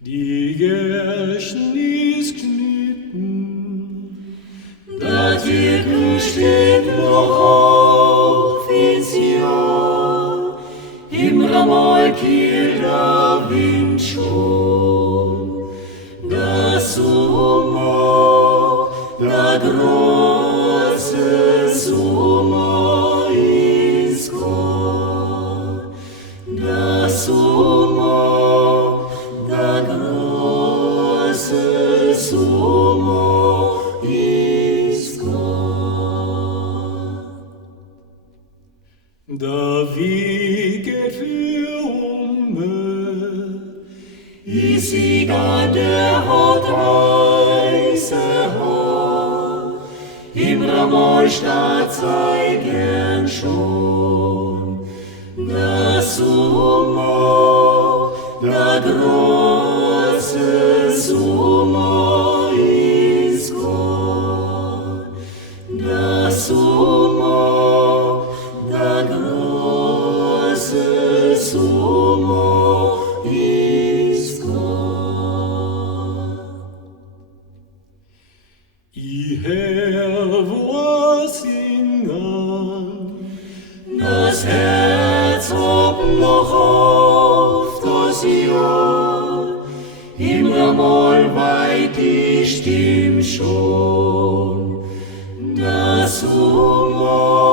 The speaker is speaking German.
Die Geschnitzknüten, Das Wirken steht noch auf ins Jahr, im Ramalkir der Wind schon. Das Sommer, der große Sommer ist gekommen. Das Sommer, der große Sommer ist gekommen. da wiegt für Ich sieg an der Haut weiße Haar, im Ramalstadt zeigen schon. Das Sommer, der große Sommer ist gekommen. Das Sommer, der große Sommer ist gekommen. Ich hör was singen, Das Herz hob noch auf das Jahr, im Ramal weit die Stimme schon. Das Sommer,